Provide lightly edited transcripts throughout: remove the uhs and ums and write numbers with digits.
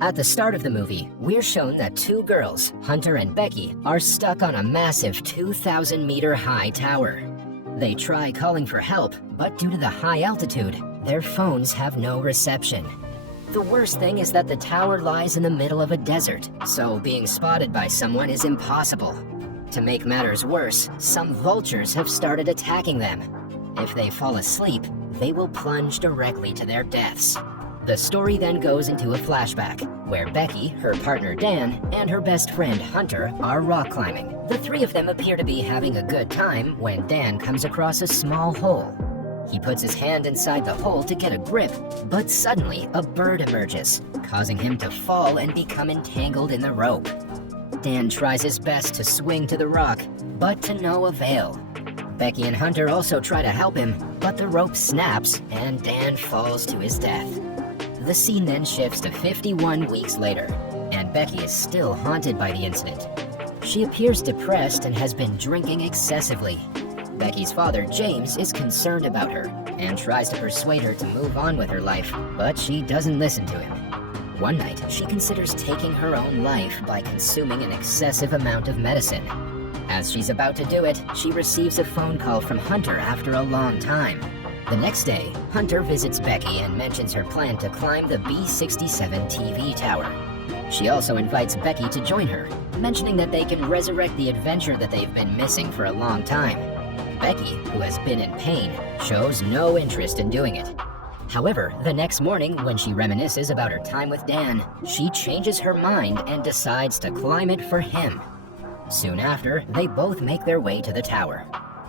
At the start of the movie, we're shown that two girls, Hunter and Becky, are stuck on a massive 2,000-meter high tower. They try calling for help, but due to the high altitude, their phones have no reception. The worst thing is that the tower lies in the middle of a desert, so being spotted by someone is impossible. To make matters worse, some vultures have started attacking them. If they fall asleep, they will plunge directly to their deaths. The story then goes into a flashback, where Becky, her partner Dan, and her best friend Hunter are rock climbing. The three of them appear to be having a good time when Dan comes across a small hole. He puts his hand inside the hole to get a grip, but suddenly a bird emerges, causing him to fall and become entangled in the rope. Dan tries his best to swing to the rock, but to no avail. Becky and Hunter also try to help him, but the rope snaps and Dan falls to his death. The scene then shifts to 51 weeks later, and Becky is still haunted by the incident. She appears depressed and has been drinking excessively. Becky's father, James, is concerned about her and tries to persuade her to move on with her life, but she doesn't listen to him. One night, she considers taking her own life by consuming an excessive amount of medicine. As she's about to do it, she receives a phone call from Hunter after a long time. The next day, Hunter visits Becky and mentions her plan to climb the B67 TV tower. She also invites Becky to join her, mentioning that they can resurrect the adventure that they've been missing for a long time. Becky, who has been in pain, shows no interest in doing it. However, the next morning, when she reminisces about her time with Dan, she changes her mind and decides to climb it for him. Soon after, they both make their way to the tower.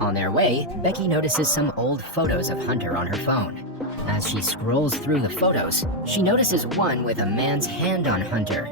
On their way, Becky notices some old photos of Hunter on her phone. As she scrolls through the photos, she notices one with a man's hand on Hunter.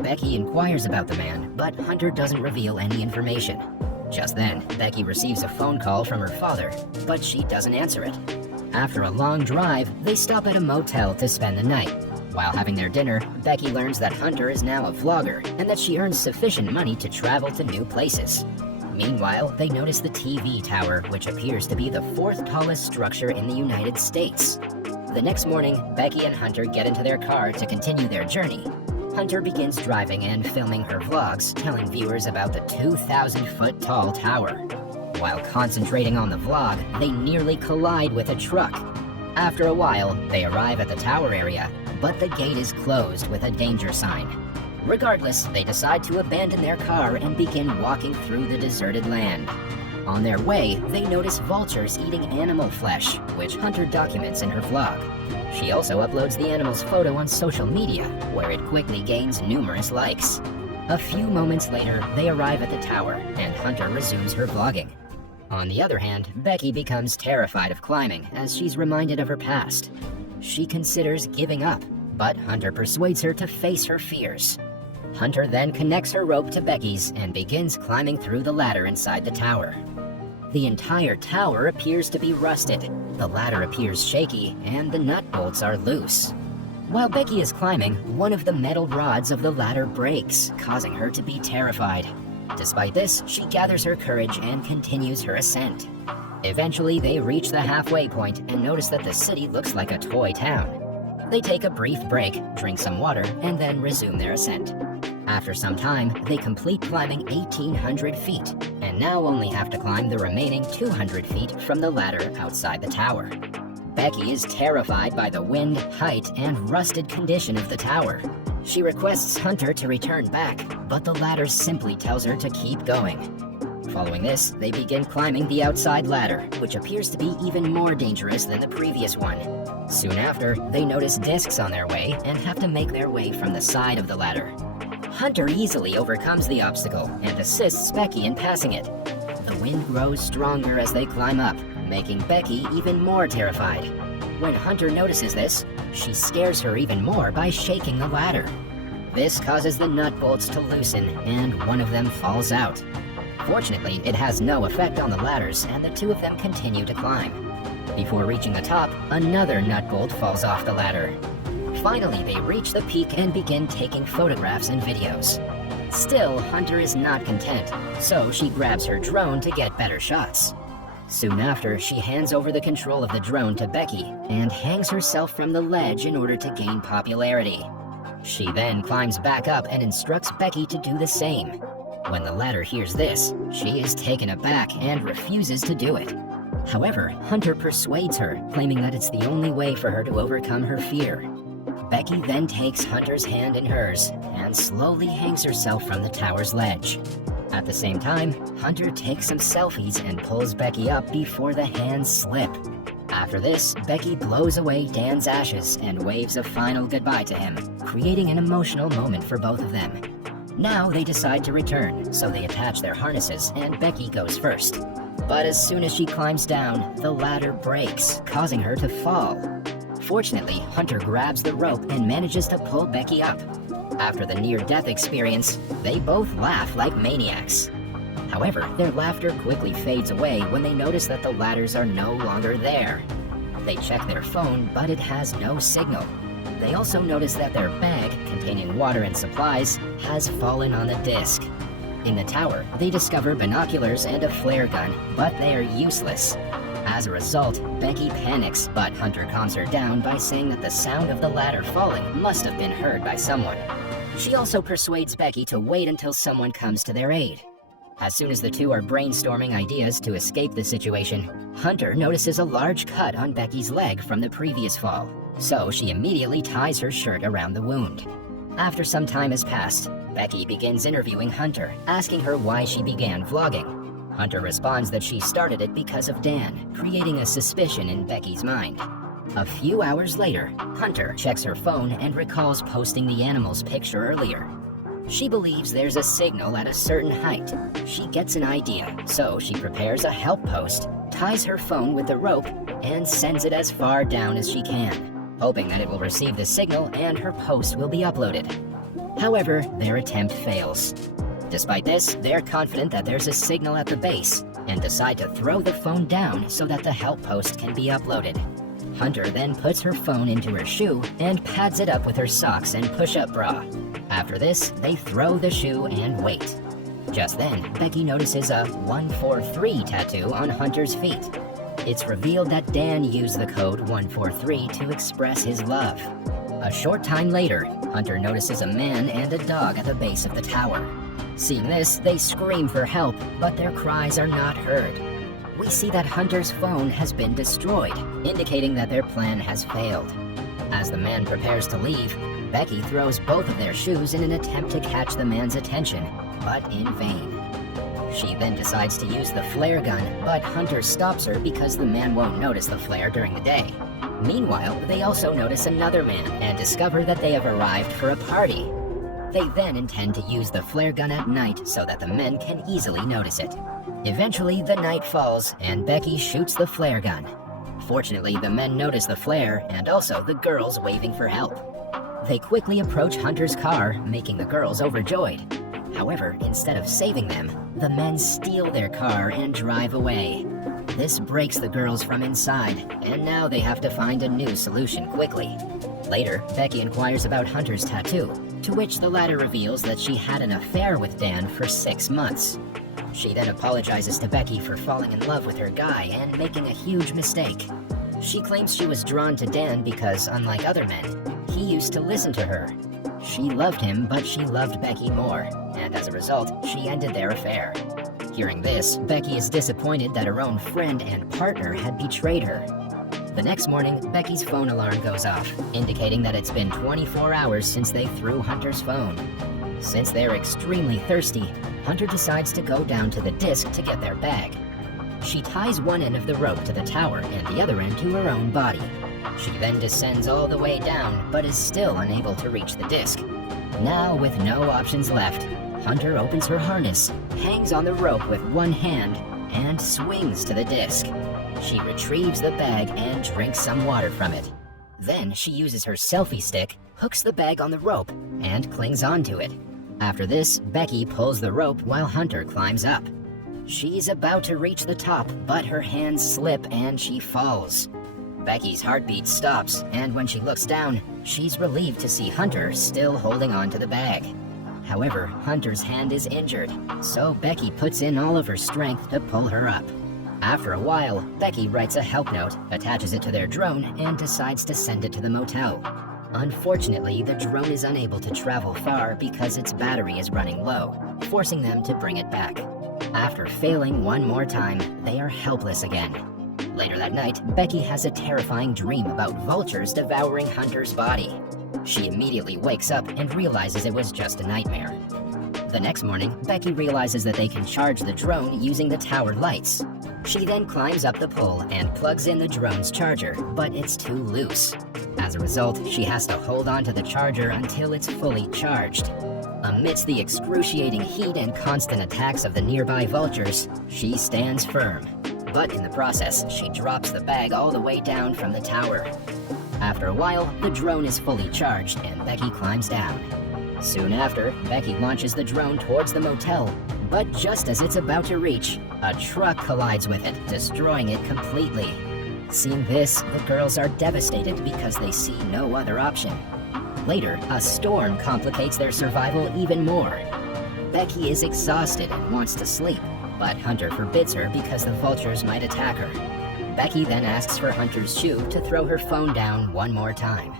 Becky inquires about the man, but Hunter doesn't reveal any information. Just then, Becky receives a phone call from her father, but she doesn't answer it. After a long drive, they stop at a motel to spend the night. While having their dinner, Becky learns that Hunter is now a vlogger and that she earns sufficient money to travel to new places. Meanwhile, they notice the TV tower, which appears to be the fourth tallest structure in the United States. The next morning, Becky and Hunter get into their car to continue their journey. Hunter begins driving and filming her vlogs, telling viewers about the 2,000-foot tall tower. While concentrating on the vlog, they nearly collide with a truck. After a while, they arrive at the tower area, but the gate is closed with a danger sign. Regardless, they decide to abandon their car and begin walking through the deserted land. On their way, they notice vultures eating animal flesh, which Hunter documents in her vlog. She also uploads the animal's photo on social media, where it quickly gains numerous likes. A few moments later, they arrive at the tower, and Hunter resumes her vlogging. On the other hand, Becky becomes terrified of climbing as she's reminded of her past. She considers giving up, but Hunter persuades her to face her fears. Hunter then connects her rope to Becky's and begins climbing through the ladder inside the tower. The entire tower appears to be rusted, the ladder appears shaky, and the nut bolts are loose. While Becky is climbing, one of the metal rods of the ladder breaks, causing her to be terrified. Despite this, she gathers her courage and continues her ascent. Eventually, they reach the halfway point and notice that the city looks like a toy town. They take a brief break, drink some water, and then resume their ascent. After some time, they complete climbing 1,800 feet, and now only have to climb the remaining 200 feet from the ladder outside the tower. Becky is terrified by the wind, height, and rusted condition of the tower. She requests Hunter to return back, but the ladder simply tells her to keep going. Following this, they begin climbing the outside ladder, which appears to be even more dangerous than the previous one. Soon after, they notice discs on their way and have to make their way from the side of the ladder. Hunter easily overcomes the obstacle and assists Becky in passing it. The wind grows stronger as they climb up, making Becky even more terrified. When Hunter notices this, she scares her even more by shaking the ladder. This causes the nut bolts to loosen, and one of them falls out. Fortunately, it has no effect on the ladders, and the two of them continue to climb. Before reaching the top, another nut bolt falls off the ladder. Finally, they reach the peak and begin taking photographs and videos. Still, Hunter is not content, so she grabs her drone to get better shots. Soon after, she hands over the control of the drone to Becky and hangs herself from the ledge in order to gain popularity. She then climbs back up and instructs Becky to do the same. When the latter hears this, she is taken aback and refuses to do it. However, Hunter persuades her, claiming that it's the only way for her to overcome her fear. Becky then takes Hunter's hand in hers and slowly hangs herself from the tower's ledge. At the same time, Hunter takes some selfies and pulls Becky up before the hands slip. After this, Becky blows away Dan's ashes and waves a final goodbye to him, creating an emotional moment for both of them. Now they decide to return, so they attach their harnesses and Becky goes first. But as soon as she climbs down, the ladder breaks, causing her to fall. Fortunately, Hunter grabs the rope and manages to pull Becky up. After the near-death experience, they both laugh like maniacs. However, their laughter quickly fades away when they notice that the ladders are no longer there. They check their phone, but it has no signal. They also notice that their bag, containing water and supplies, has fallen on the disc. In the tower, they discover binoculars and a flare gun, but they are useless. As a result, Becky panics, but Hunter calms her down by saying that the sound of the ladder falling must have been heard by someone. She also persuades Becky to wait until someone comes to their aid. As soon as the two are brainstorming ideas to escape the situation, Hunter notices a large cut on Becky's leg from the previous fall, so she immediately ties her shirt around the wound. After some time has passed, Becky begins interviewing Hunter, asking her why she began vlogging. Hunter responds that she started it because of Dan, creating a suspicion in Becky's mind. A few hours later, Hunter checks her phone and recalls posting the animal's picture earlier. She believes there's a signal at a certain height. She gets an idea, so she prepares a help post, ties her phone with the rope, and sends it as far down as she can, hoping that it will receive the signal and her post will be uploaded. However, their attempt fails. Despite this, they're confident that there's a signal at the base, and decide to throw the phone down so that the help post can be uploaded. Hunter then puts her phone into her shoe and pads it up with her socks and push-up bra. After this, they throw the shoe and wait. Just then, Becky notices a 143 tattoo on Hunter's feet. It's revealed that Dan used the code 143 to express his love. A short time later, Hunter notices a man and a dog at the base of the tower. Seeing this, they scream for help, but their cries are not heard. We see that Hunter's phone has been destroyed, indicating that their plan has failed. As the man prepares to leave, Becky throws both of their shoes in an attempt to catch the man's attention, but in vain. She then decides to use the flare gun, but Hunter stops her because the man won't notice the flare during the day. Meanwhile, they also notice another man and discover that they have arrived for a party. They then intend to use the flare gun at night so that the men can easily notice it. Eventually, the night falls and Becky shoots the flare gun. Fortunately, the men notice the flare and also the girls waving for help. They quickly approach Hunter's car, making the girls overjoyed. However, instead of saving them, the men steal their car and drive away. This breaks the girls from inside, and now they have to find a new solution quickly. Later, Becky inquires about Hunter's tattoo, to which the latter reveals that she had an affair with Dan for 6 months. She then apologizes to Becky for falling in love with her guy and making a huge mistake. She claims she was drawn to Dan because, unlike other men, he used to listen to her. She loved him, but she loved Becky more, and as a result, she ended their affair. Hearing this, Becky is disappointed that her own friend and partner had betrayed her. The next morning, Becky's phone alarm goes off, indicating that it's been 24 hours since they threw Hunter's phone. Since they're extremely thirsty, Hunter decides to go down to the disc to get their bag. She ties one end of the rope to the tower and the other end to her own body. She then descends all the way down, but is still unable to reach the disc. Now, with no options left, Hunter opens her harness, hangs on the rope with one hand, and swings to the disc. She retrieves the bag and drinks some water from it. Then she uses her selfie stick, hooks the bag on the rope, and clings onto it. After this, Becky pulls the rope while Hunter climbs up. She's about to reach the top, but her hands slip and she falls. Becky's heartbeat stops, and when she looks down, she's relieved to see Hunter still holding on to the bag. However, Hunter's hand is injured, so Becky puts in all of her strength to pull her up. After a while, Becky writes a help note, attaches it to their drone, and decides to send it to the motel. Unfortunately, the drone is unable to travel far because its battery is running low, forcing them to bring it back. After failing one more time, they are helpless again. Later that night, Becky has a terrifying dream about vultures devouring Hunter's body. She immediately wakes up and realizes it was just a nightmare. The next morning, Becky realizes that they can charge the drone using the tower lights. She then climbs up the pole and plugs in the drone's charger, but it's too loose. As a result, she has to hold on to the charger until it's fully charged. Amidst the excruciating heat and constant attacks of the nearby vultures, she stands firm. But in the process, she drops the bag all the way down from the tower. After a while, the drone is fully charged and Becky climbs down. Soon after, Becky launches the drone towards the motel, but just as it's about to reach, a truck collides with it, destroying it completely. Seeing this, the girls are devastated because they see no other option. Later, a storm complicates their survival even more. Becky is exhausted and wants to sleep, but Hunter forbids her because the vultures might attack her. Becky then asks for Hunter's shoe to throw her phone down one more time.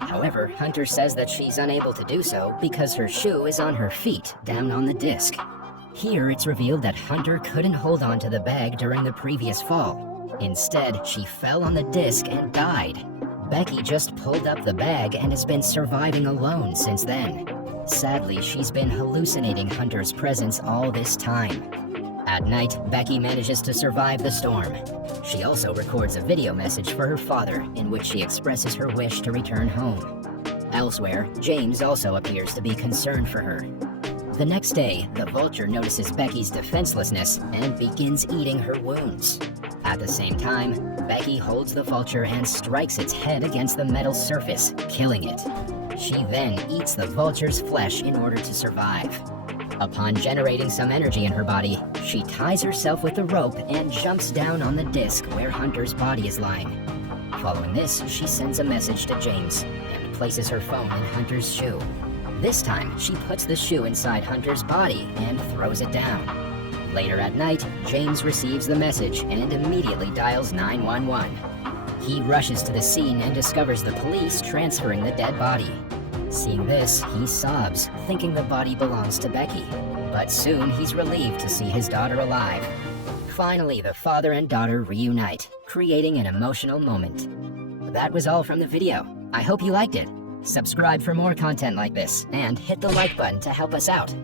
However, Hunter says that she's unable to do so because her shoe is on her feet, down on the disc. Here, it's revealed that Hunter couldn't hold on to the bag during the previous fall. Instead, she fell on the disc and died. Becky just pulled up the bag and has been surviving alone since then. Sadly, she's been hallucinating Hunter's presence all this time. At night, Becky manages to survive the storm. She also records a video message for her father in which she expresses her wish to return home. Elsewhere, James also appears to be concerned for her. The next day, the vulture notices Becky's defenselessness and begins eating her wounds. At the same time, Becky holds the vulture and strikes its head against the metal surface, killing it. She then eats the vulture's flesh in order to survive. Upon generating some energy in her body, she ties herself with a rope and jumps down on the disc where Hunter's body is lying. Following this, she sends a message to James and places her phone in Hunter's shoe. This time, she puts the shoe inside Hunter's body and throws it down. Later at night, James receives the message and immediately dials 911. He rushes to the scene and discovers the police transferring the dead body. Seeing this, he sobs, thinking the body belongs to Becky. But soon, he's relieved to see his daughter alive. Finally, the father and daughter reunite, creating an emotional moment. That was all from the video. I hope you liked it. Subscribe for more content like this, and hit the like button to help us out.